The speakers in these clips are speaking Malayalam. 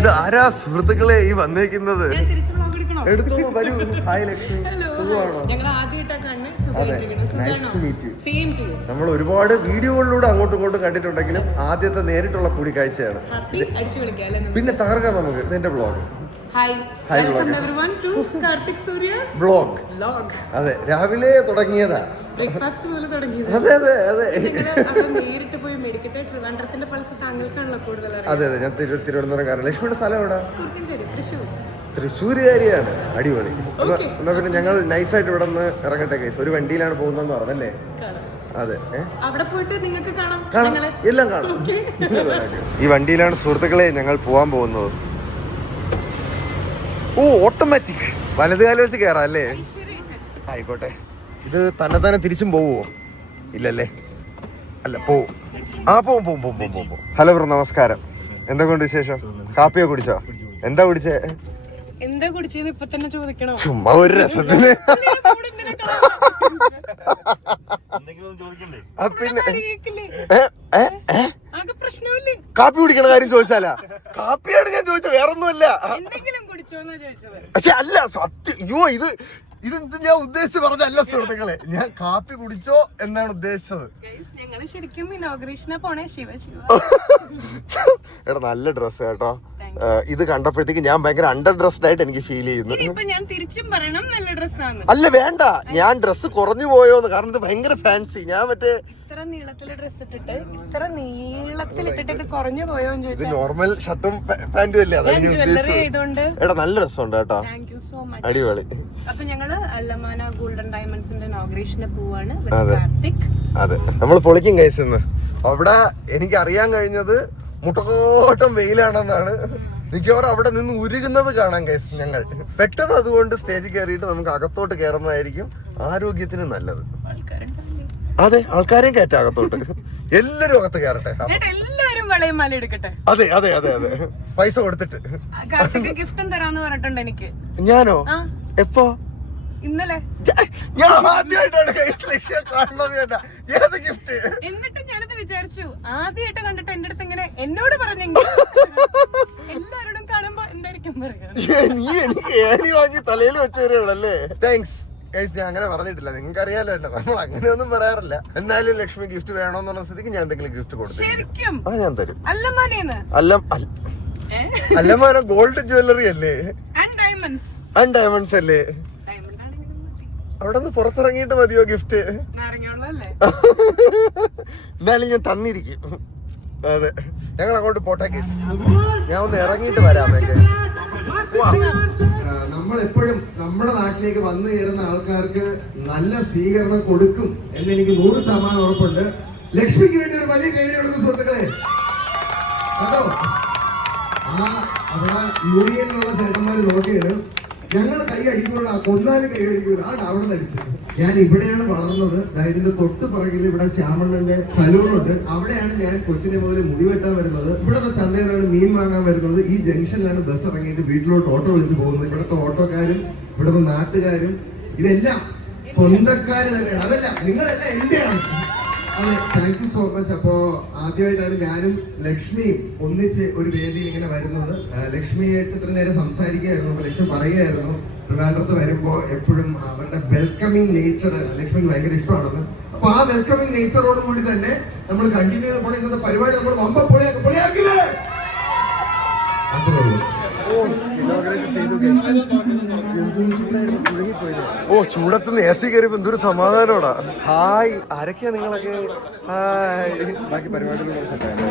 ഇത് ആരാ സുഹൃത്തുക്കളെ ഈ വന്നേക്കുന്നത്? എടുത്തു വരൂ. ഹായ് ലക്ഷ്മി, സുഖമാണോ? അതെ, നൈസ് ടു മീറ്റ് യു. നമ്മൾ ഒരുപാട് വീഡിയോകളിലൂടെ അങ്ങോട്ടും ഇങ്ങോട്ടും കണ്ടിട്ടുണ്ടെങ്കിലും ആദ്യത്തെ നേരിട്ടുള്ള കൂടിക്കാഴ്ചയാണ്. പിന്നെ തകർക്കാം നമുക്ക്. ഇതെന്റെ വ്ളോഗ്. വ്ളോഗ്. അതെ, രാവിലെ തുടങ്ങിയതാ. അതെ അതെ അതെ അതെ അതെ ഞാൻ തിരുവനന്തപുരംകാരൻ. ലക്ഷ്മിയുടെ സ്ഥലം എവിടെ? തൃശ്ശൂരുകാരിയാണ്. അടിപൊളി. എന്നാ പിന്നെ ഞങ്ങൾ നൈസായിട്ട് ഇവിടെ നിന്ന് ഇറങ്ങട്ടെ കേസ്. ഒരു വണ്ടിയിലാണ് പോകുന്നതെന്ന് പറഞ്ഞല്ലേ? അതെ, കാണാം, എല്ലാം കാണാം. ഈ വണ്ടിയിലാണ് സുഹൃത്തുക്കളെ ഞങ്ങൾ പോവാൻ പോകുന്നത്. ഓ, ഓട്ടോമാറ്റിക് വലതുകാലം വെച്ച് കയറാം അല്ലേ? ആയിക്കോട്ടെ. ഇത് തന്നെ തിരിച്ചും പോവോ? ഇല്ലല്ലേ? അല്ല, പോവും. ആ, പോവും. ഹലോ ബ്രോ, നമസ്കാരം. എന്തൊക്കെയുണ്ട് വിശേഷം? കാപ്പിയോ കുടിച്ചോ? എന്താ കുടിച്ചേ? ഇപ്പൊ തന്നെ ചോദിക്കണോ? ചുമ്മാ ഒരു രസത്തിന്. പിന്നെ കാപ്പി കുടിക്കണ കാര്യം ചോദിച്ചാലാ? കാപ്പിയാണ് ഞാൻ ചോദിച്ചത്, വേറൊന്നുമല്ല. പക്ഷെ അല്ല, സത്യം. അയ്യോ, ഇത് ഞാൻ ഉദ്ദേശിച്ച് പറഞ്ഞല്ല സുഹൃത്തുക്കളെ. ഞാൻ കാപ്പി കുടിച്ചോ എന്നാണ് ഉദ്ദേശിച്ചത്. എടാ, നല്ല ഡ്രസ് കേട്ടോ. ഇത് കണ്ടപ്പോഴത്തേക്ക് ഞാൻ ഭയങ്കര അണ്ടർ ഡ്രസ്ഡ് ആയിട്ട് എനിക്ക് ഫീൽ ചെയ്യുന്നു. അല്ല, വേണ്ട, ഞാൻ ഡ്രസ് കുറഞ്ഞു പോയോന്ന്. കാരണം ഇത് ഭയങ്കര ഫാൻസി. ഞാൻ മറ്റേ ഇത് നോർമൽ ഷർട്ടും പാന്റും അല്ലേ? അതാണ് ഞാൻ ഉദ്ദേശിച്ചത്. എടാ, നല്ല രസമുണ്ട് കേട്ടോ, അടിപൊളി. അപ്പൊ ഞങ്ങള് അല്ലമാന ഗോൾഡൻ ഡയമണ്ട്സിന്റെ ഇനോഗ്രേഷന് പോവാണ്. അതെ, നമ്മൾ പൊളിക്കും കൈസ്. ഇന്ന് അവിടെ എനിക്ക് അറിയാൻ കഴിഞ്ഞത് മുട്ടക്കോട്ടം വെയിലാണെന്നാണ്. മിക്കവാറും അവിടെ നിന്ന് ഉരുകുന്നത് കാണാൻ കൈസ് ഞങ്ങൾ. പെട്ടെന്ന് അതുകൊണ്ട് സ്റ്റേജിൽ കയറിയിട്ട് നമുക്ക് അകത്തോട്ട് കയറുന്നതായിരിക്കും ആരോഗ്യത്തിന് നല്ലത്. അതെ, ആൾക്കാരെയും കയറ്റ അകത്തോട്ട്. എല്ലാരും അകത്ത് കയറട്ടെ. എല്ലാരും വളയും മാല എടുക്കട്ടെ. അതെ അതെ അതെ അതെ, പൈസ കൊടുത്തിട്ട്. ഗിഫ്റ്റും തരാന്ന് പറഞ്ഞിട്ടുണ്ട് എനിക്ക്. ഞാനോ? എപ്പോ? ഇന്നലെ. ഞാൻ ആദ്യമായിട്ടാണ് കാണുന്നത്. ഏത് ഗിഫ്റ്റ്? എന്നിട്ട് ഞാനത് വിചാരിച്ചു, ആദ്യമായിട്ട് കണ്ടിട്ട് എന്റെ അടുത്ത് ഇങ്ങനെ എന്നോട് പറഞ്ഞെങ്കിൽ എല്ലാരോടും കാണുമ്പോ എന്തായിരിക്കും പറയാ? നീ എനിക്ക് ഏണി വാങ്ങി തലയിൽ വെച്ച് തരുള്ളല്ലേ? Thanks guys. ഞാൻ അങ്ങനെ പറഞ്ഞിട്ടില്ല, നിങ്ങൾക്ക് അറിയാലോ എന്നെ. നമ്മൾ അങ്ങനെയൊന്നും പറയാറില്ല. എന്നാലും ലക്ഷ്മി ഗിഫ്റ്റ് വേണോന്ന് പറഞ്ഞ സ്ഥിതിക്ക് ഞാൻ എന്തെങ്കിലും ഗിഫ്റ്റ് കൊടുത്തിരിക്കും. ആ, ഞാൻ തരും. അല്ലമാന ഗോൾഡ് ജ്വല്ലറി അല്ലേ? ആൻഡ് ഡയമണ്ട്സ് അല്ലേ? അവിടെ നിന്ന് പുറത്തിറങ്ങിയിട്ട് മതിയോ ഗിഫ്റ്റ്? എന്നാലും ഞാൻ തന്നിരിക്കും. അതെ, ഞങ്ങൾ അങ്ങോട്ട് പോട്ടെ കേസ്. ഞാൻ ഒന്ന് ഇറങ്ങിയിട്ട് വരാമേ കേസ്. നമ്മളെപ്പോഴും നമ്മുടെ നാട്ടിലേക്ക് വന്നു ചേരുന്ന ആൾക്കാർക്ക് നല്ല സ്വീകരണം കൊടുക്കും എന്ന് എനിക്ക് 100% ഉറപ്പുണ്ട്. ലക്ഷ്മിക്ക് വേണ്ടി ഒരു വലിയ കൈ കൊടുക്കും സുഹൃത്തുക്കളെ. അതോ അവിടെ യൂണിയനിലുള്ള ചേട്ടന്മാര് നോക്കിയാണ് ഞങ്ങൾ കൈ അടിക്കുള്ള കൊന്നാലും കൈ അടിക്കൂല. ആണ് അവിടെ നിന്ന് അടിച്ചത്. ഞാൻ ഇവിടെയാണ് വളർന്നത്. ഇതിന്റെ തൊട്ട് പുറകിൽ ഇവിടെ ശ്യാമണ്ണന്റെ സലൂണുണ്ട്. അവിടെയാണ് ഞാൻ കൊച്ചിനെ മുതൽ മുടി വെട്ടാൻ വരുന്നത്. ഇവിടുത്തെ ചന്തയിലാണ് മീൻ വാങ്ങാൻ വരുന്നത്. ഈ ജംഗ്ഷനിലാണ് ബസ് ഇറങ്ങിയിട്ട് വീട്ടിലോട്ട് ഓട്ടോ വിളിച്ച് പോകുന്നത്. ഇവിടുത്തെ ഓട്ടോക്കാരും ഇവിടുത്തെ നാട്ടുകാരും ഇതെല്ലാം സ്വന്തക്കാര് തന്നെയാണ്. അതല്ല, നിങ്ങളെല്ലാം എന്റെയാണ്. അതെ, താങ്ക് യു സോ മച്ച്. അപ്പോ ആദ്യമായിട്ടാണ് ഞാനും ലക്ഷ്മിയും ഒന്നിച്ച് ഒരു വേദിയിൽ ഇങ്ങനെ വരുന്നത്. ലക്ഷ്മിയായിട്ട് ഇത്ര നേരം സംസാരിക്കുകയായിരുന്നു. അപ്പൊ ലക്ഷ്മി പറയുകയായിരുന്നു ട്രിവാൻഡ്രത്ത് വരുമ്പോ എപ്പോഴും അവരുടെ വെൽക്കമിങ് നേച്ചർ ലക്ഷ്മിക്ക് ഭയങ്കര ഇഷ്ടമാണെന്ന്. അപ്പൊ ആ വെൽക്കമിങ് നേച്ചറോട് കൂടി തന്നെ നമ്മൾ കണ്ടിന്യൂ ചെയ്ത് പോണ ഇന്നത്തെ പരിപാടി നമ്മൾ വമ്പ പൊളിയാക്കില്ലേ? ഓ, ചൂടത്തുനിന്ന് AC കയറിയപ്പോ എന്തൊരു സമാധാനോടാ. ഹായ്, ആരൊക്കെയാ നിങ്ങളൊക്കെ? ഹായ്. ബാക്കി പരിപാടികളൊക്കെ സെറ്റാണ്.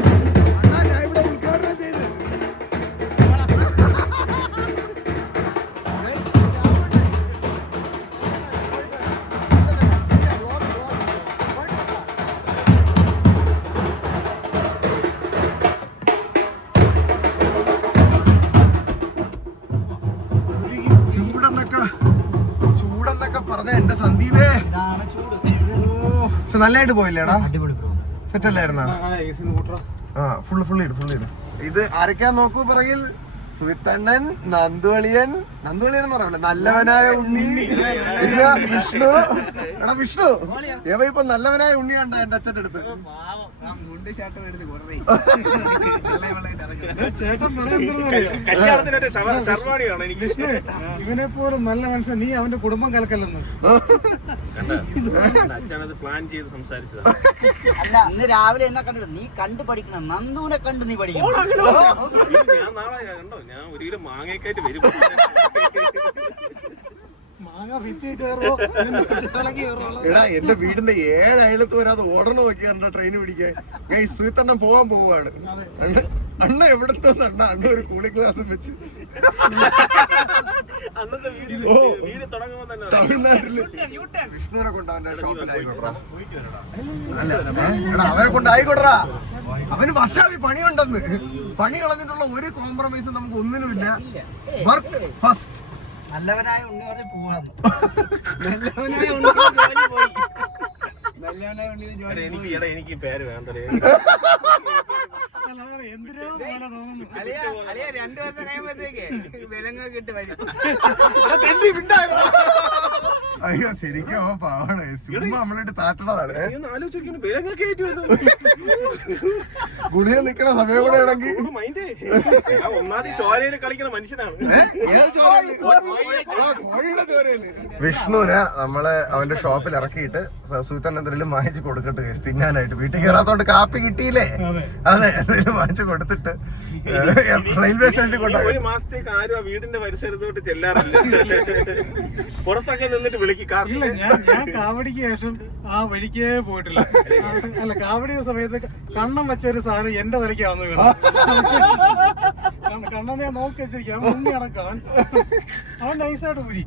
ചൂടെന്നൊക്കെ പറഞ്ഞ എന്റെ സന്ദീപേ. പക്ഷെ നല്ലതായിട്ട് പോയില്ലേടാ? സെറ്റ് അല്ലായിരുന്ന? ഫുള്ള് ഇട്. ഇത് ആരൊക്കെയാ നോക്കൂ പറയിൽ? സുവിത്തണ്ണൻ, നന്ദുവളിയൻ എന്ന് പറയാമല്ലോ, നല്ലവനായ ഉണ്ണി, പിന്നെ വിഷ്ണു. എടാ വിഷ്ണു, ഏവ ഇപ്പൊ നല്ലവനായ ഉണ്ണി കണ്ട എന്റെ അച്ഛൻ്റെ അടുത്ത്. ഇവനെ പോലെ നല്ല മനുഷ്യൻ നീ അവന്റെ കുടുംബം കലക്കല്ലെന്ന് പ്ലാൻ ചെയ്ത് സംസാരിച്ചത്. അല്ല ഇന്ന് രാവിലെ എന്നെ കണ്ടിട്ട് നീ കണ്ടു പഠിക്കണം, നന്ദുവിനെ കണ്ട് നീ പഠിക്കണം. ഞാൻ നാളെ കണ്ടോ, ഞാൻ ഒരു കിലോ മാങ്ങയൊക്കെയായിട്ട് വരും. മാങ്ങ ഭിത്തി കയറോ എടാ എന്റെ വീടിന്റെ 7 അയലത്ത് വരാതെ ഓടണം നോക്കിയാ ട്രെയിൻ പിടിക്കാൻ. സുവിത്തണ്ണൻ പോവാൻ പോവാണ്. അണ്ണ എവിടത്തെ അണ്ണ ഒരു കൂളിംഗ് ക്ലാസ് വെച്ച് തമിഴ്നാട്ടില് വിഷ്ണുവിനെ കൊണ്ട് അവന്റെ ഷോപ്പിലായിക്കോട്രാ. അല്ല എടാ അവനെ കൊണ്ട് ആയിക്കോട്രാ. അവന് വർഷാവി പണിയുണ്ടെന്ന്. പണി കളഞ്ഞിട്ടുള്ള ഒരു കോംപ്രമൈസും നമുക്ക് ഒന്നിനുമില്ല. Work first. നല്ലവനായ ഉണ്ണി പറഞ്ഞ് പോവാന്ന്. എനിക്ക് പേര് വേണ്ടേ. എന്തിനാ തോന്നുന്നു 2 ദിവസം കഴിയുമ്പോഴത്തേക്ക് വിലങ്ങൊക്കെ ഇട്ട് വരും. അയ്യോ ശരിക്കും പാവാണ്. ചുമ്മാ നമ്മളിട്ട് താട്ടണതാണ്. ഗുളിക നിക്കണ സമയം കൂടെ ആണെങ്കിൽ ചോരയിൽ കളിക്കണ മനുഷ്യനാണ്. വിഷ്ണുവിനെ നമ്മളെ അവന്റെ ഷോപ്പിൽ ഇറക്കിയിട്ട് സുൽത്താൻ എന്തെങ്കിലും വാങ്ങിച്ചു കൊടുക്കട്ടെ തിന്നാനായിട്ട്. വീട്ടിൽ കയറാത്തോണ്ട് കാപ്പി കിട്ടിയില്ലേ? അതെ, എന്തെങ്കിലും വാങ്ങിച്ചു കൊടുത്തിട്ട് റെയിൽവേ സ്റ്റേഷനിൽ കൊണ്ടുപോയി. ഒരു മാസത്തേക്ക് ആരും ആ വീടിന്റെ പരിസരത്തോട്ട് ചെല്ലാറില്ല. പുറത്തൊക്കെ നിന്നിട്ട് ഇല്ല, ഞാൻ കാവടിക്ക് ശേഷം ആ വഴിക്കേ പോയിട്ടില്ല. അല്ല, കാവടി സമയത്ത് കണ്ണം വെച്ച ഒരു സാധനം എന്റെ തലയ്ക്കാവുന്നു വീണത്. കണ്ണം ഞാൻ നോക്കി വെച്ചിരിക്കും. അവൻ മുങ്ങി നടക്കാൻ അവൻ നൈസായിട്ട് പോയി.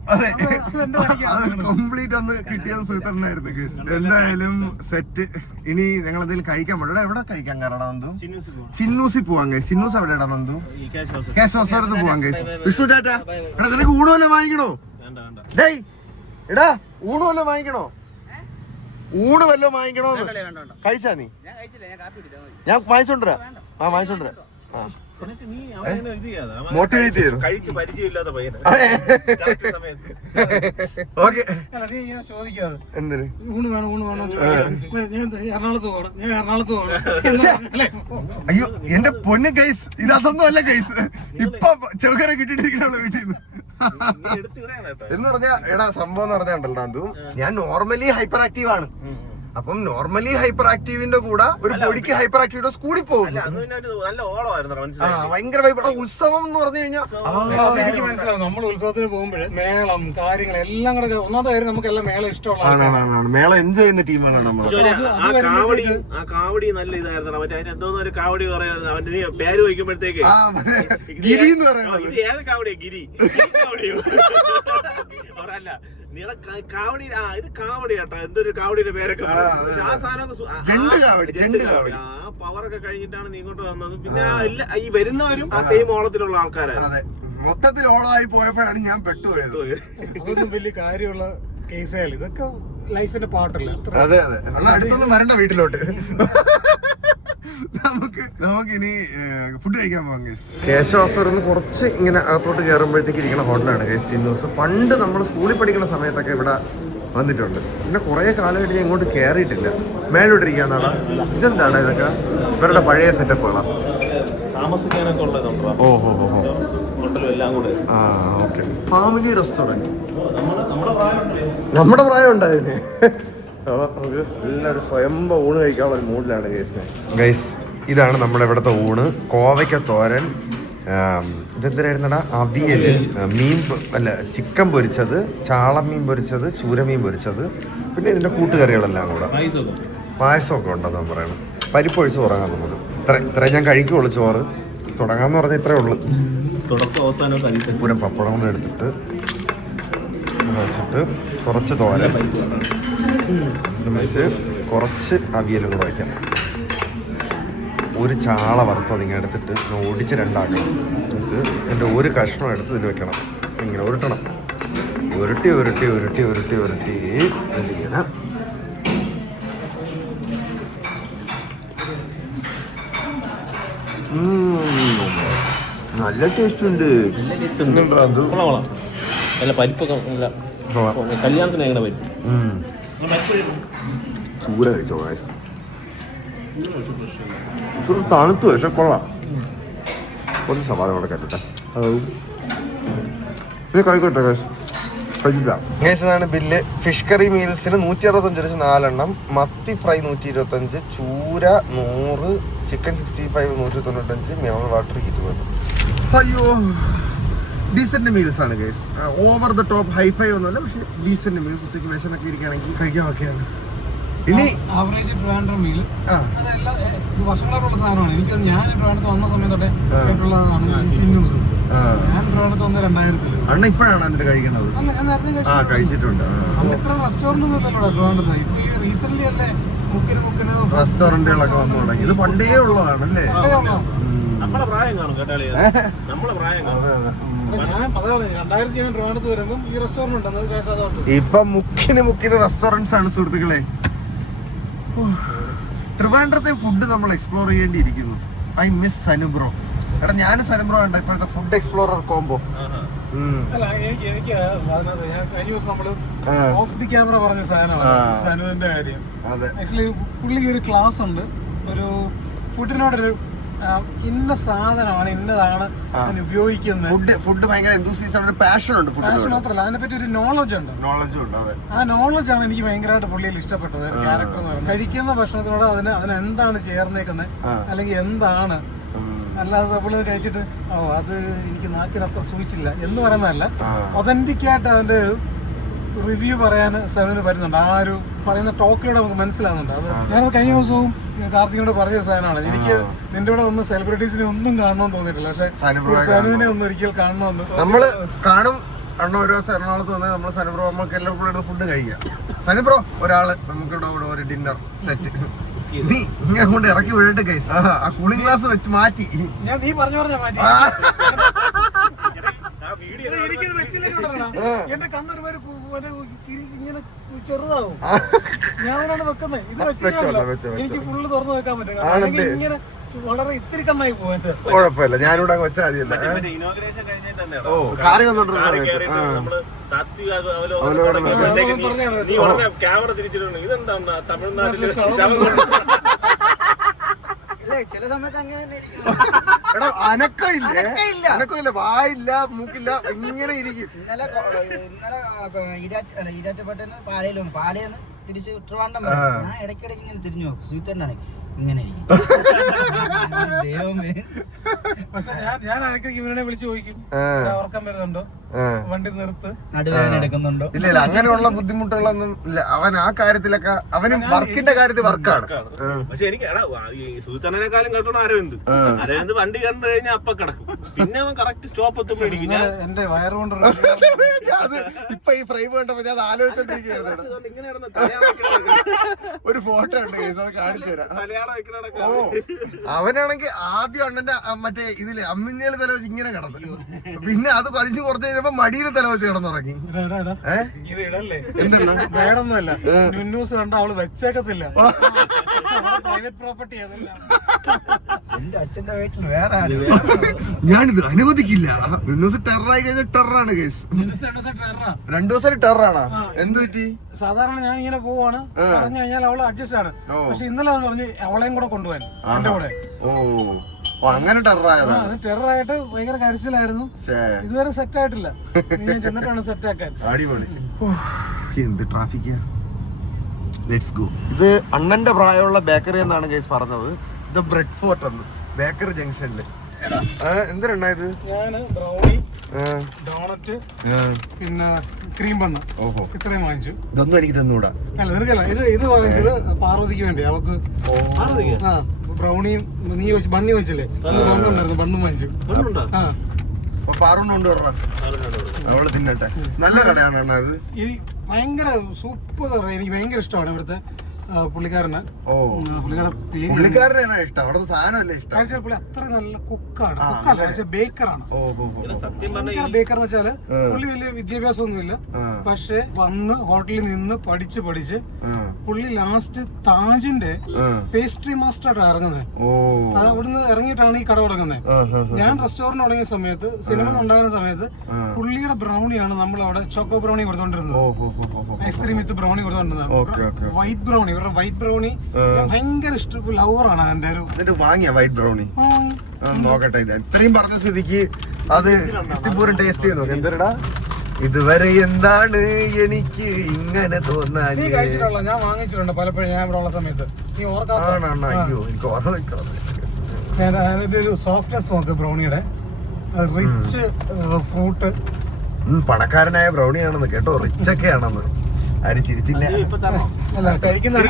കംപ്ലീറ്റ് ഒന്ന് കിട്ടിയത് സുൽത്താനായിരുന്നു. എന്തായാലും സെറ്റ്. ഇനി ഞങ്ങൾ എന്തെങ്കിലും കഴിക്കാൻ പോകണം. എവിടെ കഴിക്കാൻ കാരണം നന്ദു? ചിന്നൂസിൽ പോവാൻ കൈസ്. ചിന്നൂസ് എവിടെയാടാ നന്ദു? കേശവസ്ഥലത്ത് പോവാൻ കൈസ്. വിഷ്ണു ടാറ്റാ. എടാ നിനക്ക് ഊണ് വല്ലതും വാങ്ങിക്കണോ? ഡേയ് എടാ ഊണ് വല്ലതും വാങ്ങിക്കണോ? ഊണ് വല്ലതും വാങ്ങിക്കണോന്ന് കഴിച്ചാ നീ? ഞാൻ വാങ്ങിച്ചോണ്ടരാ. വാങ്ങിച്ചോണ്ടരാ. മോട്ടിവേറ്റ് ചെയ്തു. കഴിച്ച് പരിചയമില്ലാത്ത പയ്യനെ. ഓക്കെ ചോദിക്കാതെ എന്തിന് ഊണ് വേണം ഞാൻ എറണാകുളത്ത് പോകണം. അയ്യോ എന്റെ പൊന്ന് ഗൈസ്, ഇതൊന്നും അല്ല ഗൈസ്. ഇപ്പൊ ചെറുക്കനെ കിട്ടിയിട്ടിരിക്കണ വീട്ടിൽ നിന്ന് എന്ന് പറഞ്ഞാ എടാ സംഭവം എന്ന് പറഞ്ഞാണ്ടല്ലോ അത് ഞാൻ നോർമലി ഹൈപ്പർ ആക്റ്റീവ് ആണ്. അപ്പം നോർമലി ഹൈപ്പർ ആക്റ്റീവിന്റെ കൂടെ ഒരു പൊടിക്ക് ഹൈപ്പർ ആക്റ്റീവിന്റെ കൂടി പോകുന്നു. ഭയങ്കര ഉത്സവം എന്ന് പറഞ്ഞു കഴിഞ്ഞാൽ എനിക്ക് മനസ്സിലാവും. നമ്മൾ ഉത്സവത്തിന് പോകുമ്പോഴേ മേളം കാര്യങ്ങൾ എല്ലാം കൂടെ ഒന്നാമത്തെ കാര്യം നമുക്ക് എല്ലാം മേളം ഇഷ്ടമുള്ള മേളം എൻജോയ് ചെയ്യുന്ന ടീമാണ് നമ്മൾ. ആ കാവടി നല്ല ഇതായിരുന്നു. മറ്റേ അതിന് എന്തോന്നും ഒരു കാവടി പറയുന്നത് അവന്റെ നീ പേര് വയ്ക്കുമ്പോഴത്തേക്ക് ഗിരി എന്ന് പറയുന്നത്. ഇത് ഏത് കാവടിയാ? ഗിരി കാവടിയോ? അവരല്ല കാവടി. ഇത് കാവടി കേട്ടോ. എന്തൊരു കാവടിയുടെ പേരൊക്കെ. ആ പവറൊക്കെ കഴിഞ്ഞിട്ടാണ് നീ ഇങ്ങോട്ട് വന്നത്. പിന്നെ ഈ വരുന്നവരും ആ സെയിം ഓളത്തിലുള്ള ആൾക്കാരാണ്. മൊത്തത്തിൽ ഓളമായി പോയപ്പോഴാണ് ഞാൻ പെട്ടുപോയത്. അതൊന്നും വലിയ കാര്യമുള്ള കേസായാലും ഇതൊക്കെ ലൈഫിന്റെ പാട്ടല്ല. അതെ അതെ. അടുത്തൊന്നും വരണ്ട വീട്ടിലോട്ട്. നമുക്കിനി ഫുഡ് കഴിക്കാൻ പോകാം ഗൈസ്. കേശവാസർന്ന് കുറച്ച് ഇങ്ങനെ അകത്തോട്ട് കയറുമ്പോഴത്തേക്ക് ഇരിക്കുന്ന ഹോട്ടലാണ് ഗൈസ് ചിന്നൂസ്. പണ്ട് നമ്മൾ സ്കൂളിൽ പഠിക്കുന്ന സമയത്തൊക്കെ ഇവിടെ വന്നിട്ടുണ്ട്. പിന്നെ കുറേ കാലമായിട്ട് ഞാൻ ഇങ്ങോട്ട് കയറിയിട്ടില്ല. മേലോട്ടിരിക്കാന്നാടാ. ഇതെന്താടാ ഇതൊക്കെ? ഇവരുടെ പഴയ സെറ്റപ്പുകളാ. ഓഹോ ആ ഓക്കെ. Family restaurant. നമ്മുടെ പ്രായം ഉണ്ടായിരുന്നു. നമുക്ക് എല്ലാവരും സ്വയംഭ ഊണ് കഴിക്കാനുള്ള ഒരു മൂഡിലാണ് ഗൈസ്. ഇതാണ് നമ്മുടെ ഇവിടുത്തെ ഊണ്. കോവയ്ക്ക തോരൻ, ഇതെന്തിനായിരുന്നടാ, അവിയൽ, മീൻ അല്ല ചിക്കൻ പൊരിച്ചത്, ചാള മീൻ പൊരിച്ചത്, ചൂരമീൻ പൊരിച്ചത്, പിന്നെ ഇതിൻ്റെ കൂട്ടുകറികളെല്ലാം കൂടെ. പായസമൊക്കെ ഉണ്ടെന്ന് പറയണം. പരിപ്പൊഴിച്ച് തുടങ്ങാം നമുക്ക്. ഇത്ര ഞാൻ കഴിക്കുള്ളൂ ചോറ്. തുടങ്ങാന്ന് പറഞ്ഞാൽ ഇത്രേ ഉള്ളൂ. പൂരം പപ്പടം കൂടെ എടുത്തിട്ട് വെച്ചിട്ട് കുറച്ച് തോരൻ വെച്ച് കുറച്ച് അവിയലും കൂടെ വയ്ക്കാം. ഒരു ചാള വറുത്തത് ഇങ്ങനെ എടുത്തിട്ട് ഒടിച്ച് രണ്ടാക്കണം. ഇത് എൻ്റെ ഒരു കഷ്ണം എടുത്ത് ഇതിൽ വെക്കണം. ഇങ്ങനെ ഉരുട്ടണം. ഉരുട്ടി ഉരുട്ടി ഉരുട്ടി ഉരുട്ടി ഉരുട്ടി ഇങ്ങനെ നല്ല ടേസ്റ്റ് ഉണ്ട്. നല്ല ടേസ്റ്റ് ഉണ്ട്. കൊള്ളാം. നല്ല പരിപ്പൊക്കെ നല്ല കല്യാണത്തിന് എങ്ങനെ പരിപ്പ് ചൂര കഴിച്ചോ തണുത്തു പക്ഷെ കൊള്ളാം. കുറച്ച് സവാള കൂടെ കറ്റട്ടെ. കഴിക്കട്ടെ കഴിച്ചില്ല. ഇതാണ് ബില്ല്. ഫിഷ് കറി മീൽസിന് 165 വെച്ച് 4 എണ്ണം, മത്തി ഫ്രൈ 125, ചൂര 100, ചിക്കൻ 65 195, മിനറൽ വാട്ടർ 20. അയ്യോ ഡീസന്റ് മീൽസ് ആണ് guys. Over the top hi fi ഒന്നുമല്ല, പക്ഷെ ഡീസന്റ് മീൽസ്. ഉച്ചയ്ക്ക് വിശന്നൊക്കെ ഇരിക്കുകയാണെങ്കിൽ കഴിക്കാൻ ഒക്കെയാണ്. ഇനി ആവറേജ് ട്രിവാൻഡ്രം മീൽ അതെല്ലാം വർഷങ്ങളായിട്ടുള്ള സാധനമാണ്. എനിക്ക് ഞാൻ ട്രിവാൻഡ്രത്ത് വന്ന സമയത്തോടെ കേട്ടുള്ളതാണ് ചിന്നൂസ്. ഞാൻ ട്രിവാൻഡ്രത്ത് വന്ന 2000-ൽ. അണ്ണ ഇപ്പോഴാണ് എന്നിട്ട് കഴിക്കണത്? അല്ല, ഞാൻ നേരത്തെ കഴിച്ചിട്ടുണ്ട്. ഇത്ര റെസ്റ്റോറന്റ് ഒന്നും ഇല്ലല്ലോ ട്രിവാൻഡ്രത്ത്. ഇപ്പൊ ഈ റീസെന്റ് അല്ലേ മുക്കിന് റെസ്റ്റോറന്റുകളൊക്കെ വന്നു തുടങ്ങി. ഇത് പണ്ടേ ഉള്ളതാണല്ലേ? നമ്മളെ പ്രായം കാണും കേട്ടാളി. നമ്മളെ പ്രായം കാണും. ഞാൻ 2000 ഞാൻ ട്രിവാൻഡ്രത്ത് വരുമ്പോൾ ഈ റെസ്റ്റോറന്റ് ഉണ്ടെന്ന്. ഇപ്പൊ മുക്കിന് റെസ്റ്റോറൻറ്റ്സ് ആണ് സുഹൃത്തുക്കളെ. ട്രിവാൻഡ്രത്തെ ഫുഡ് നമ്മൾ എക്സ്പ്ലോർ ചെയ്യേണ്ടിയിരിക്കുന്നു. I miss Sanu bro. എടാ ഞാൻ സനുബ്രോ ഉണ്ട് ഇപ്പോഴത്തെ ഫുഡ് എക്സ്പ്ലോറർ കോംബോ. അല്ല എനിക്ക് കഴിഞ്ഞ ദിവസം നമ്മള് ഓഫ് ദി ക്യാമറ പറഞ്ഞ സാധനമാണ് സനുവിന്റെ കാര്യം. ആക്ച്വലി പുള്ളി ഒരു ക്ലാസ് ഉണ്ട്, ഒരു ഫുഡിനോടൊരു ഇന്ന സാധനമാണ് ഇന്നതാണ് ഞാൻ ഉപയോഗിക്കുന്നത്. ഫുഡ് ഭയങ്കര എന്തൂസിയാസം, പാഷൻ ഉണ്ട്. പാഷൻ മാത്രമല്ല, അതിനെപ്പറ്റി ഒരു നോളജ് ഉണ്ട്. ആ നോളജ് ആണ് എനിക്ക് ഭയങ്കരമായിട്ട് പുള്ളിയിൽ ഇഷ്ടപ്പെട്ടത്. ക്യാരക്ടർ എന്ന് പറയുന്നത് കഴിക്കുന്ന ഭക്ഷണത്തിനോട് അതിന് എന്താണ് ചേർന്നേക്കുന്നത്, അല്ലെങ്കിൽ എന്താണ്, അല്ലാതെ നമ്മള് കഴിച്ചിട്ട് അത് എനിക്ക് നാക്കിന് അത്ര സൂചിച്ചില്ല എന്ന് പറയുന്നതല്ല. ഒതന്റിക് ആയിട്ട് അതിന്റെ റിവ്യൂ പറയാൻ സനുവിന് പറ്റുന്നുണ്ട്. ആ ഒരു പറയുന്ന ടോക്കിലൂടെ നമുക്ക് മനസ്സിലാവുന്നുണ്ട്. അത് ഞാൻ കഴിഞ്ഞ ദിവസവും കാർത്തികിനോട് പറഞ്ഞ സാധനമാണ്. എനിക്ക് നിന്റെ കൂടെ ഒന്ന് സെലിബ്രിറ്റീസിനെ ഒന്നും കാണണമെന്ന് തോന്നിയിട്ടില്ല, പക്ഷെ സനുവിനെ ഒന്ന് ഒരിക്കൽ കാണണമെന്ന് നമ്മള് കാണും. അണ്ണ ഒരു ദിവസം എറണാകുളത്ത് വന്നാൽ നമ്മൾ സനുബ്രോ നമുക്ക് എല്ലാവർക്കും കൂടെ ഫുഡ് കഴിക്കാം. സനുബ്രോ ഒരാള് നമുക്കിവിടെ ഒരു ഡിന്നർ സെറ്റ് നീ ഇങ്ങനെ കൊണ്ട് ഇറക്കി വിടട്ടെ ഗൈസ്. ആ കൂളിംഗ് ഗ്ലാസ് വെച്ച് മാറ്റി. ഞാൻ നീ പറഞ്ഞ മാറ്റി. എന്റെ കണ്ണൊരുമാര് ഇങ്ങനെ ചെറുതാവും. ഞാനാണ് വെക്കുന്നത്. ഇത് വെച്ച് എനിക്ക് ഫുള്ള് തുറന്നു വെക്കാൻ പറ്റും. ഇങ്ങനെ വളരെ ഇത്തിരി കണ്ണായി പോയിട്ട് കുഴപ്പമില്ല, ഞാനിവിടെ വെച്ചാൽ മതിയല്ല. ഓ കാര്യം ക്യാമറ തിരിച്ചിട്ടുണ്ട്. ഇതെന്താ തമിഴ്നാട്ടില് ചില സമയത്ത് അങ്ങനെ എടാ അനക്കമില്ല, വായില്ല, മൂക്കില്ല, ഇങ്ങനെ ഇരിക്കും. ഇന്നലെ ഈരാറ്റുപേട്ടന്ന് പാലയെന്ന് തിരിച്ച് ട്രിവാൻഡ്രം ഞാൻ ഇടയ്ക്കിടയ്ക്ക് ഇങ്ങനെ തിരിഞ്ഞു നോക്കും. സ്വീറ്റണ്ടാണ് ഇങ്ങനെ ദൈവമേ. പക്ഷെ ഞാൻ ഇടയ്ക്കിടയ്ക്ക് ഇവനെ വിളിച്ചു ചോദിക്കും, ഉറക്കം വരുന്നുണ്ടോ, വണ്ടി നിർത്ത്, നടുവേദന എടുക്കുന്നുണ്ടോ. ഇല്ല അങ്ങനെയുള്ള ബുദ്ധിമുട്ടുകളൊന്നും ഇല്ല. അവൻ ആ കാര്യത്തിലൊക്കെ അവന് വർക്കിന്റെ കാര്യത്തിൽ വർക്കാണ്. പക്ഷെ എനിക്ക് ഈ സുഹൃത്തനെക്കാളും കേട്ടോ അരവിന്ദ് വണ്ടി കണ്ടു കഴിഞ്ഞാൽ അപ്പ കിടക്കും. പിന്നെ അവൻ കറക്റ്റ് സ്റ്റോപ്പ് എത്തുമ്പോ എന്റെ വയറുകൊണ്ട് അത് ഇപ്പൊ ഈ ഫ്രെയിം കണ്ടപ്പോ ഞാൻ ആലോചിച്ചോണ്ടിരിക്കുകയാണ്. ഒരു ഫോട്ടോ ഉണ്ട്, കാണിച്ചു തരാം. അവനാണെങ്കിൽ ആദ്യം അണ്ണന്റെ മറ്റേ ഇതില് അമ്മിഞ്ഞേല് തല വെച്ച് ഇങ്ങനെ കിടന്നു, പിന്നെ അത് കളിച്ച് കുറച്ച് കഴിഞ്ഞപ്പോ മടിയിൽ തല വെച്ച് കിടന്നുറങ്ങി. വേറൊന്നുമല്ല, ന്യൂസ് കണ്ട അവള് വെച്ചേക്കത്തില്ല. പ്രൈവറ്റ് പ്രോപ്പർട്ടി അതല്ല. എന്റെ അച്ഛന്റെ വീട്ടിൽ വേറെ ഞാനിത് അനുവദിക്കില്ല. ന്യൂസ് ടെററായി കഴിഞ്ഞാൽ ടെററാണ് കേസ്. 2 ദിവസം ടെററാണോ? എന്ത് പറ്റി? സാധാരണ ഞാൻ ഇങ്ങനെ പോവാണ്, പറഞ്ഞു കഴിഞ്ഞാൽ അവള് അഡ്ജസ്റ്റ് ആണ്. പക്ഷെ ഇന്നലെ പറഞ്ഞ് അവളെയും കൂടെ കൊണ്ടുപോകാൻ എന്റെ കൂടെ. ഓ അങ്ങനെ ടെററായതാണ്. ടെററായിട്ട് ഭയങ്കര കരച്ചിലായിരുന്നു. ഇതുവരെ സെറ്റ് ആയിട്ടില്ല. ഞാൻ ചെന്നിട്ടാണ് സെറ്റ് ആക്കാൻ. അടിപൊളി. എന്ത് ട്രാഫിക്കാ. Let's go. ഇത് അണ്ണന്റെ പ്രായമുള്ള ബേക്കറി എന്നാണ് ഗൈസ് പറഞ്ഞത്. ഇത് ബ്രെഡ് ഫോർട്ട് എന്ന് ബേക്കറി ജംഗ്ഷനില്. എന്തിനായത്? ഞാന് ബ്രൗണി, ഡോണറ്റ്, പിന്നെ ക്രീം ബണ്ണ്, ഇത്രയും വാങ്ങിച്ചു. ഇതൊന്നും എനിക്ക് തന്നൂടാ. അല്ല നിനക്കല്ല, ഇത് വാങ്ങിച്ചത് പാർവതിക്ക് വേണ്ടി. അവക്ക് ബ്രൗണിയും നീ ബണ്ണി വെച്ചില്ലേ, ബണ്ണുണ്ടായിരുന്നു, ബണ്ണും വാങ്ങിച്ചു. പാറുണ്ട് അവള് തിന്നട്ടെ. നല്ല കടയാണ് ഇത്. ഭയങ്കര സൂപ്പർ. എനിക്ക് ഭയങ്കര ഇഷ്ടമാണ് ഇവിടുത്തെ പുള്ളിക്കാരന് ഓ പുള്ളിക്കാരുടെ പേര് പുള്ളിക്കാരനാ ഇഷ്ടം, അവിടുത്തെ സാധനമല്ലേ ഇഷ്ടം. കാരണം പുള്ളി അത്ര നല്ല കുക്കാണ്, കുക്കല്ല ബേക്കറാണ്. സത്യം പറഞ്ഞ ബേക്കർ എന്ന് വെച്ചാല് പുള്ളി വലിയ വിദ്യാഭ്യാസം ഒന്നുമില്ല, പക്ഷെ വന്ന് ഹോട്ടലിൽ നിന്ന് പഠിച്ച് പുള്ളി ലാസ്റ്റ് താജിന്റെ പേസ്ട്രി മാസ്റ്റർ ആയിട്ടാണ് ഇറങ്ങുന്നത്. അവിടുന്ന് ഇറങ്ങിയിട്ടാണ് ഈ കട തുടങ്ങുന്നത്. ഞാൻ റെസ്റ്റോറന്റ് തുടങ്ങിയ സമയത്ത്, സിനിമ ഉണ്ടാകുന്ന സമയത്ത് പുള്ളിയുടെ ബ്രൗണിയാണ് നമ്മൾ അവിടെ ചോക്കോ ബ്രൗണി കൊടുത്തോണ്ടിരുന്നത്, ഐസ്ക്രീം വിത്ത് ബ്രൗണി കൊടുത്തോണ്ടിരുന്നത്. വൈറ്റ് ബ്രൗണി, ഇവരുടെ വൈറ്റ് ബ്രൗണി ഭയങ്കര ഇഷ്ടപ്പെട്ട ലവറാണ്. അതിന്റെ ഒരു വാങ്ങിയ വൈറ്റ് ബ്രൗണി നോക്കട്ടെ. ഇത്രയും പറഞ്ഞ സ്ഥിതിക്ക് അത് ഇത്തിപ്പൂരം ടേസ്റ്റ് ചെയ്ത് നോക്കാം. എന്തരടാ ഇതുവരെ എന്താണ് എനിക്ക് ഇങ്ങനെ തോന്നാൻ? നീ കഴിച്ചിട്ടുള്ള? ഞാൻ വാങ്ങിച്ചിട്ടുണ്ട് പലപ്പോഴും, ഞാൻ ഇവിടെ ഉള്ള സമയത്ത്. നീ ഓർക്കാണോ? അയ്യോ എനിക്ക് ഓർമ്മ. അതിന്റെ ഒരു സോഫ്റ്റ്നെസ് നോക്ക് ബ്രൗണിയുടെ, റിച്ച് ഫ്രൂട്ട്. പണക്കാരനായ ബ്രൗണിയാണെന്ന് കേട്ടോ, റിച്ച് ഒക്കെ ആണെന്ന്. ആരും ചിരിച്ചില്ല. അല്ല കഴിക്കുന്ന ഒരു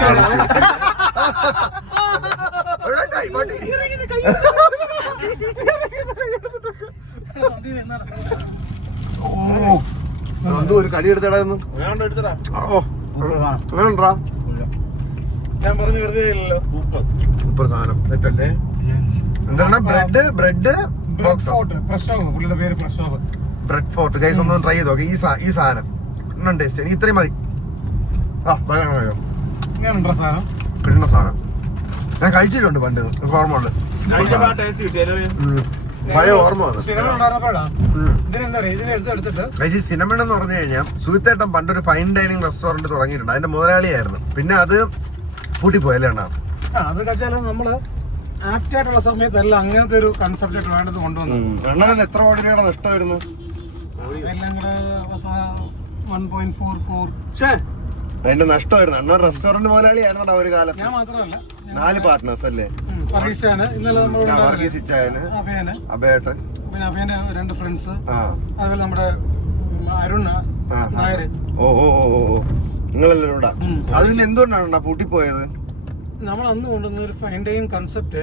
കടി എടുത്തടാന്ന്. അങ്ങനെണ്ടാ ഞാൻ പറഞ്ഞു വെറുതെ ഇല്ലല്ലോ. സൂപ്പർ സാധനം തെറ്റല്ലേ? എന്താണ് ബ്രെഡ് പുള്ളിയുടെ പേര് പ്രഷോഭ്. ബ്രെഡ് ഫോർട്ട് ഗൈസ് ഒന്ന് ട്രൈ ചെയ്ത് നോക്കെ. ഈ സാധനം ടേസ്റ്റ് എനിക്ക് ഇത്രയും മതി. സാധനം കിട്ടുന്ന സാധനം ഞാൻ കഴിച്ചിട്ടുണ്ട് പണ്ട്, ഓർമ്മ ഉണ്ട്. പഴയ ഓർമ്മ വന്നു. സിനിമ എന്ന് പറഞ്ഞു കഴിഞ്ഞാൽ സുഹിത്തേട്ടൻ പണ്ടൊരു ഫൈൻ ഡൈനിങ് റെസ്റ്റോറന്റ് തുടങ്ങിയിട്ടുണ്ട്, അതിന്റെ മുതലാളിയായിരുന്നു. പിന്നെ അത് പൂട്ടിപ്പോയല്ലേ അണ്ണാ? അത് കഴിച്ചാൽ നമ്മള് ആക്ട് ആയിട്ടുള്ള സമയത്തല്ല അങ്ങനത്തെ ഒരു കൺസെപ്റ്റ് വേണ്ടത് കൊണ്ടുവന്നു. അണ്ണന് എത്ര കോടി രൂപയുടെ നഷ്ടമായിരുന്നു? എല്ലാം കൂടെ 1.44. അതിന്റെ നഷ്ടമായിരുന്നു. അണ്ണൻ റെസ്റ്റോറന്റ് മുതലാളിയായിരുന്നു ഒരു കാലം. ഞാൻ മാത്രമല്ല, 4 പാർട്ട്നേഴ്സ് അല്ലേ? അഭയേട്ടൻ, പിന്നെ അഭയന്റെ 2 ഫ്രണ്ട്സ്, അതുപോലെ നമ്മുടെ അരുൺ നായർ. ഓ നിങ്ങളെല്ലാരും കൂടെ. അത് പിന്നെ എന്തുകൊണ്ടാണ് പൂട്ടിപ്പോയത്? നമ്മൾ അന്ന് കൊണ്ടുവന്ന ഒരു ഫൈൻ ഡൈനിങ് കൺസെപ്റ്റ്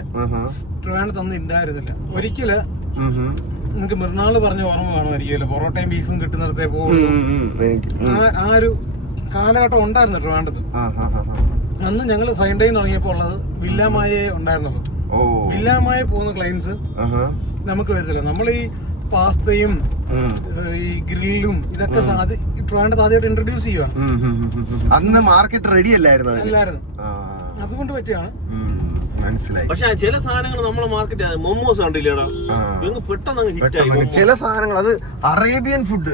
ട്രിവാൻഡ്രത്ത് അന്ന് ഉണ്ടായിരുന്നില്ല. ഒരിക്കല് നിങ്ങക്ക് മൃണാള് പറഞ്ഞ ഓർമ്മ കാണുമായിരിക്കുമല്ലോ, പൊറോട്ടയും ബീഫും കിട്ടുന്നിടത്തേ പോകും. ആ ഒരു കാലഘട്ടം ഉണ്ടായിരുന്നു ട്രിവാൻഡ്രത്ത്. അന്ന് ഞങ്ങൾ ഫൈൻ ഡൈൻ തുടങ്ങിയപ്പോൾ ഉള്ളത് വില്ലാമായേ ഉണ്ടായിരുന്നുള്ളൂ. വില്ലാമായ പോകുന്ന ക്ലയൻസ് നമുക്ക് വരത്തില്ല. നമ്മൾ ഈ പാസ്തയും ഈ ഗ്രില്ലും ഇതൊക്കെ ട്രിവാൻഡ്രത്ത് ആദ്യമായിട്ട് ഇൻട്രൊഡ്യൂസ് ചെയ്യുവാണ്. അന്ന് മാർക്കറ്റ് റെഡി അല്ലായിരുന്നു. അതുകൊണ്ട് പറ്റിയാണ്. പക്ഷെ ചില സാധനങ്ങൾ നമ്മളെ മാർക്കറ്റ് മൊമോസ് കണ്ടില്ലേടാ, പെട്ടെന്ന് ചില സാധനങ്ങൾ അത് അറേബ്യൻ ഫുഡ്.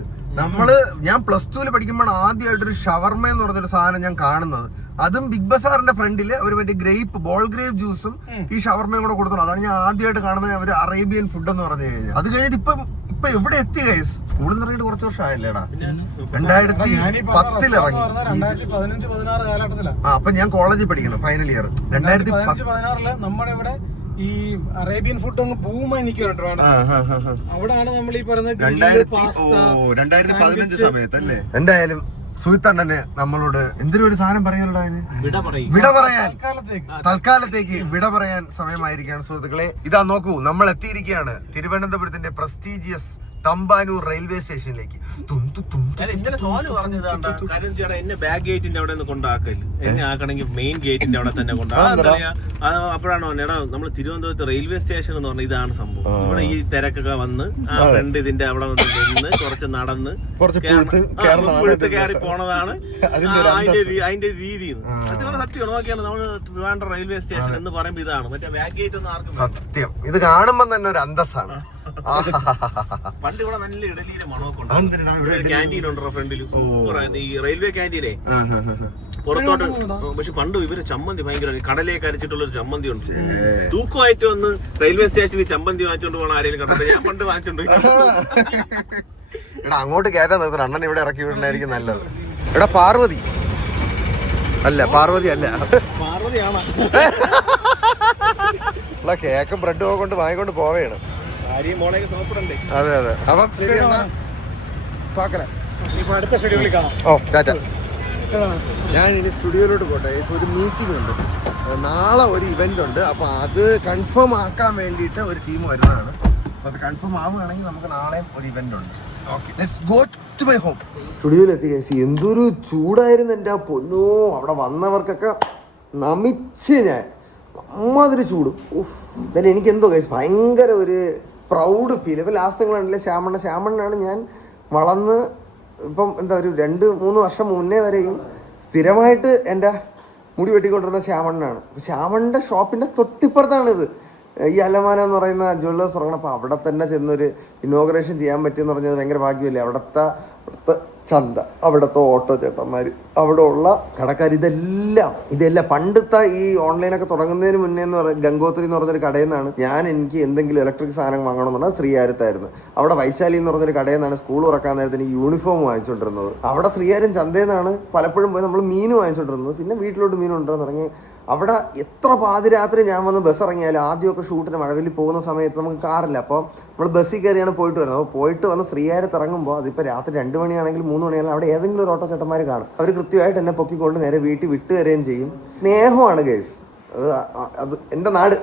ഞാൻ +2 പഠിക്കുമ്പോൾ ആദ്യമായിട്ടൊരു ഷവർമ എന്ന് പറഞ്ഞൊരു സാധനം ഞാൻ കാണുന്നത്. അതും ബിഗ് ബസാറിന്റെ ഫ്രണ്ടില് ഒരു മറ്റേ ബോൾ ഗ്രേപ്പ് ജ്യൂസും ഈ ഷവർമയും കൂടെ കൊടുത്തു. അതാണ് ഞാൻ ആദ്യമായിട്ട് കാണുന്നത് ഒരു അറേബ്യൻ ഫുഡ് എന്ന് പറഞ്ഞു കഴിഞ്ഞാൽ. അത് കഴിഞ്ഞിട്ട് ഇപ്പൊ എവിടെ എത്തി ഗൈസ്? സ്കൂളിൽ നിന്ന് കുറച്ച് വർഷം ആയില്ലേടാ? 2010 ഇറങ്ങി. അപ്പൊ ഞാൻ കോളേജിൽ പഠിക്കണം, ഫൈനൽ ഇയർ. 2016 നമ്മുടെ ഇവിടെ ഈ അറേബ്യൻ ഫുഡ് അങ്ങ് ബൂമായി നിൽക്കുകയാണ്. അവിടെയാണ് നമ്മൾ ഈ പറയുന്നത് 2015 സമയത്തല്ലേ. എന്തായാലും സുഹിത്തണ്ണന് നമ്മളോട് എന്തിനും ഒരു സാധനം പറയാനുള്ള വിട പറയാൻ, തൽക്കാലത്തേക്ക് വിട പറയാൻ സമയമായിരിക്കുകയാണ് സുഹൃത്തുക്കളെ. ഇതാ നോക്കൂ, നമ്മൾ എത്തിയിരിക്കുകയാണ് തിരുവനന്തപുരത്തിന്റെ പ്രസ്റ്റീജിയസ് തമ്പാനൂർ റെയിൽവേ സ്റ്റേഷനിലേക്ക്. ഇന്നലെ സോല് പറഞ്ഞതാണ്, കാര്യം ചേട്ടാ എന്നെ ബാക്ക് ഗേറ്റിന്റെ അവിടെ നിന്ന് കൊണ്ടാക്കല്, എന്നെ ആക്കണമെങ്കിൽ മെയിൻ ഗേറ്റിന്റെ അവിടെ തന്നെ കൊണ്ടാക്കാം. അപ്പോഴാണ് പറഞ്ഞാ നമ്മൾ തിരുവനന്തപുരത്ത് റെയിൽവേ സ്റ്റേഷൻ എന്ന് പറഞ്ഞാൽ ഇതാണ് സംഭവം. ഇവിടെ ഈ തിരക്കൊക്കെ വന്ന് ആ ഫ്രണ്ട് ഇതിന്റെ അവിടെ വന്ന് നിന്ന് കുറച്ച് നടന്ന് കയറി പോണതാണ് അതിന്റെ രീതി. സത്യം നോക്കിയാണ് നമ്മള് ട്രിവാൻഡ്രം റെയിൽവേ സ്റ്റേഷൻ എന്ന് പറയുമ്പോ ഇതാണ്. മറ്റേ ബാക്ക് ഗേറ്റ് ഒന്നും ആർക്കും സത്യം ഇത് കാണുമ്പോ തന്നെ ഒരു അന്തസ്സാണ്. പണ്ട് ഇവിടെ നല്ല ഇഡലിയുടെ മണമൊക്കെ ഉണ്ട്. ക്യാൻറ്റീൻ ഉണ്ടോ ഫ്രണ്ടില്, ഈ റെയിൽവേ ക്യാൻറ്റീനെ പുറത്തോട്ട്. പക്ഷെ പണ്ട് ഇവര് ചമ്മന്തി ഭയങ്കര കടലേക്ക് അരച്ചിട്ടുള്ള ഒരു ചമ്മന്തി ഉണ്ട്. തൂക്കമായിട്ട് വന്ന് റെയിൽവേ സ്റ്റേഷനിൽ ചമ്മന്തി വാങ്ങിച്ചോണ്ട് പോകണം ആരെങ്കിലും കണ്ടത്. ഞാൻ പണ്ട് വാങ്ങിച്ചോണ്ട് എടാ അങ്ങോട്ട് കയറ്റാൻ നിർത്തണം, അണ്ണൻ ഇവിടെ ഇറക്കി വിടണായിരിക്കും നല്ലത്. എടാ പാർവതി അല്ല, പാർവതിയാണ്. കേക്കും ബ്രെഡും ഒക്കെ കൊണ്ട് വാങ്ങിക്കൊണ്ട് പോവേണ്. അതെ. അപ്പം ശരി, അടുത്ത ഷെഡ്യൂളിൽ കാണാം. ഓ ടാറ്റ. ഞാൻ ഇനി സ്റ്റുഡിയോയിലോട്ട് പോട്ടെ. ഒരു മീറ്റിംഗ് ഉണ്ട്, നാളെ ഒരു ഇവന്റ് ഉണ്ട്. അപ്പൊ അത് കൺഫേം ആക്കാൻ വേണ്ടിയിട്ട് ഒരു ടീം വരുന്നതാണ്. അപ്പൊ അത് കൺഫേം ആവുകയാണെങ്കിൽ നമുക്ക് നാളെയും ഒരു ഇവന്റ് ഉണ്ട്. Okay, let's go to my home. സ്റ്റുഡിയോയിലെത്തി കഴിച്ച് എന്തൊരു ചൂടായിരുന്നു എൻ്റെ പൊന്നോ. അവിടെ വന്നവർക്കൊക്കെ നമിച്ച് ഞാൻ അമ്മാതിരി ചൂട്. then എനിക്ക് എന്തോ ഗൈസ് ഭയങ്കര ഒരു പ്രൗഡ് ഫീൽ. ഇപ്പം ലാസ്റ്റ് നിങ്ങളുണ്ടല്ലേ ശ്യാമണ്ണനാണ് ഞാൻ വളർന്ന് ഇപ്പം എന്താ ഒരു 2-3 വർഷം മുന്നേ വരെയും സ്ഥിരമായിട്ട് എൻ്റെ മുടി വെട്ടിക്കൊണ്ടിരുന്ന ശ്യാമണ്ണനാണ്. ശ്യാമണ്ണൻ്റെ ഷോപ്പിൻ്റെ തൊട്ടിപ്പുറത്താണിത്, ഈ അലമാന എന്ന് പറയുന്ന ജ്വല്ലേഴ്സ് തുടങ്ങണം. അപ്പോൾ അവിടെ തന്നെ ചെന്നൊരു ഇനോഗ്രേഷൻ ചെയ്യാൻ പറ്റിയെന്ന് പറഞ്ഞത് ഭയങ്കര ഭാഗ്യമല്ലേ. അവിടുത്തെ ചന്ത, അവിടുത്തെ ഓട്ടോ ചേട്ടന്മാർ, അവിടെ ഉള്ള കടക്കാർ, ഇതെല്ലാം പണ്ടത്തെ ഈ ഓൺലൈനൊക്കെ തുടങ്ങുന്നതിന് മുന്നേ എന്ന് പറയുന്നത് ഗംഗോത്രി എന്ന് പറഞ്ഞൊരു കടയിൽ നിന്നാണ് എനിക്ക് എന്തെങ്കിലും ഇലക്ട്രിക് സാധനം വാങ്ങണമെന്നുള്ളത് ശ്രീകാര്യത്തായിരുന്നു. അവിടെ വൈശാലി എന്ന് പറഞ്ഞൊരു കടയിൽ നിന്നാണ് സ്കൂൾ തുറക്കാൻ നേരത്തിന് യൂണിഫോം വാങ്ങിച്ചുകൊണ്ടിരുന്നത്. അവിടെ ശ്രീകാര്യം ചന്തയിൽ നിന്നാണ് പലപ്പോഴും പോയി നമ്മൾ മീൻ വാങ്ങിച്ചുകൊണ്ടിരുന്നത്. പിന്നെ വീട്ടിലോട്ട് മീൻ കൊണ്ടുവരാൻ തുടങ്ങി. അവിടെ എത്ര പാതിരാത്രി ഞാൻ വന്ന് ബസ് ഇറങ്ങിയാലും ആദ്യമൊക്കെ ഷൂട്ടിന് മഴവിൽ പോകുന്ന സമയത്ത് നമുക്ക് കാറില്ല, അപ്പോൾ നമ്മൾ ബസ്സിൽ കയറിയാണ് പോയിട്ട് വരുന്നത്. അപ്പോൾ പോയിട്ട് വന്ന് ശ്രീകാര്യത്ത് ഇറങ്ങുമ്പോൾ അതിപ്പോൾ രാത്രി 2 മണിയാണെങ്കിലും 3 മണിയാണെങ്കിലും അവിടെ ഏതെങ്കിലും ഒരു ഓട്ടോ ചേട്ടന്മാർ കാണും. അവർ കൃത്യമായിട്ട് എന്നെ പൊക്കിക്കൊണ്ട് നേരെ വീട്ടിൽ വിട്ട് തരുകയും ചെയ്യും. സ്നേഹമാണ് ഗൈസ്, അത് എൻ്റെ നാട്.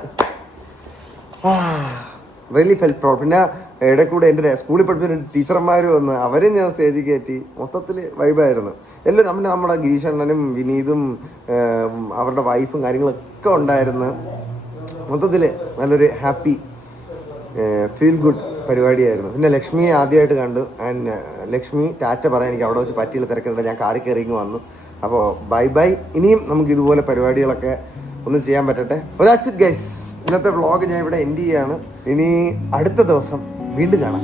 Really feel proud. പിന്നെ ഇടയിൽ കൂടെ എൻ്റെ സ്കൂളിൽ പഠിപ്പിച്ച ടീച്ചർമാർ വന്ന് അവരും ഞാൻ സ്റ്റേജിൽ കയറ്റി. മൊത്തത്തിൽ വൈബായിരുന്നു. എല്ലാം നമ്മുടെ ഗിരീഷണ്ണനും വിനീതും അവരുടെ വൈഫും കാര്യങ്ങളൊക്കെ ഉണ്ടായിരുന്നു. മൊത്തത്തിൽ നല്ലൊരു ഹാപ്പി ഫീൽ ഗുഡ് പരിപാടിയായിരുന്നു. പിന്നെ ലക്ഷ്മിയെ ആദ്യമായിട്ട് കണ്ടു. ആൻഡ് ലക്ഷ്മി ടാറ്റ പറയാൻ എനിക്ക് അവിടെ വെച്ച് പറ്റിയില്ല, തിരക്കുണ്ട്. ഞാൻ കാറി കയറിങ്ങ് വന്നു. അപ്പോൾ ബൈ. ഇനിയും നമുക്ക് ഇതുപോലെ പരിപാടികളൊക്കെ ഒന്ന് ചെയ്യാൻ പറ്റട്ടെ. അപ്പോൾ ദാറ്റ്സ് ഇറ്റ് ഗൈസ്. ഇന്നത്തെ വ്ളോഗ് ഞാൻ ഇവിടെ എൻഡ് ചെയ്യാണ്. ഇനി അടുത്ത ദിവസം വീണ്ടും കാണാം.